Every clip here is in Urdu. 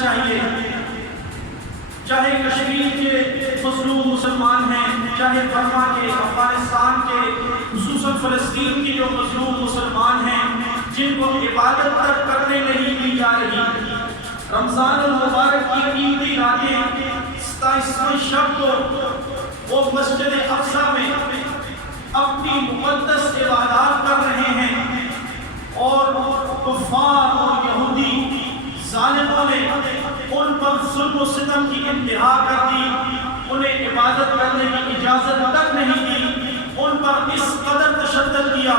چاہیے، چاہے کشمیر کے مظلوم مسلمان ہیں، چاہے برما کے، افغانستان کے، خصوصاً فلسطین کے جو مظلوم مسلمان ہیں جن کو عبادت تک کرنے نہیں دی جا رہی۔ رمضان المبارک کی قیمتی راتیں 27ویں شب کو وہ مسجد اقصی میں اپنی مقدس عبادات کر رہے ہیں، اور کفار اور یہودی ظالموں نے ان پر ظلم و ستم کی انتہا کر دی، انہیں عبادت کرنے کی اجازت تک نہیں دی، ان پر اس قدر تشدد کیا،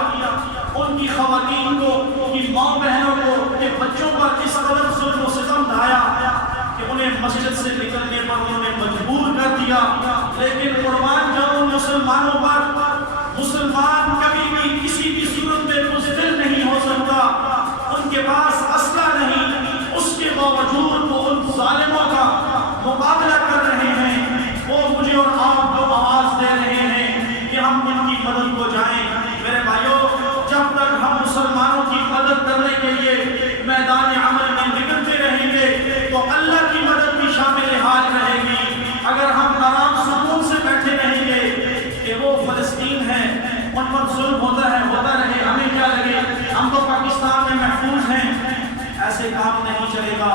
ان کی خواتین کو، ان کی ماں بہنوں کو، ان کے بچوں پر اس قدر ظلم و ستم ڈھایا کہ انہیں مسجد سے نکلنے پر انہوں نے مجبور کر دیا۔ لیکن قربان جاؤں مسلمانوں پر، مسلمان کبھی بھی کسی بھی صورت میں بزدل نہیں ہو سکتا، ان کے پاس اسلحہ نہیں، اس کے باوجود وہ ان ظالموں کا مقابلہ کر رہے ہیں۔ وہ مجھے اور آپ کو آواز دے رہے ہیں کہ ہم ان کی مدد کو جائیں۔ میرے بھائیوں، جب تک ہم مسلمانوں کی مدد کرنے کے لیے میدان عمل میں نکلتے رہیں گے تو اللہ کی مدد بھی شامل حال رہے گی۔ اگر ہم آرام سکون سے بیٹھے رہیں گے کہ وہ فلسطین ہے، ان پر ظلم ہوتا رہے، ہمیں کیا لگے، ہم تو پاکستان میں محفوظ ہیں، ایسے کام نہیں چلے گا۔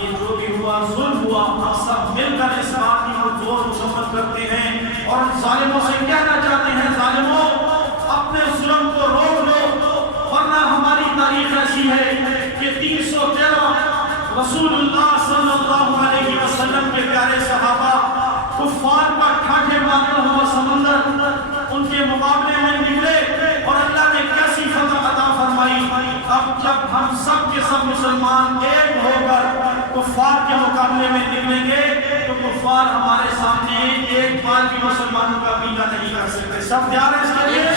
یہ جو بھی ہوا ظلم ہوا، ہم سب مل کر اس بات کی زور مذمت کرتے ہیں اور ظالموں سے کہنا چاہتے ہیں، ظالموں اپنے ظلم کو روک لو، ورنہ ہماری تاریخ ایسی ہے کہ 313 رسول اللہ صلی اللہ علیہ وسلم کے پیارے صحابہ کفار پر ٹھاٹھے مارتا ہوا سمندر ان کے مقابلے میں نکلے اور اللہ نے کیسی فتح عطا فرمائی۔ اب جب ہم سب کے سب مسلمان ایک ہو کر کفار کے مقابلے میں نکلیں گے تو کفار ہمارے سامنے ایک بار بھی مسلمانوں کا پیچھا نہیں کر سکتے۔ سب تیار ہیں اس کے لیے؟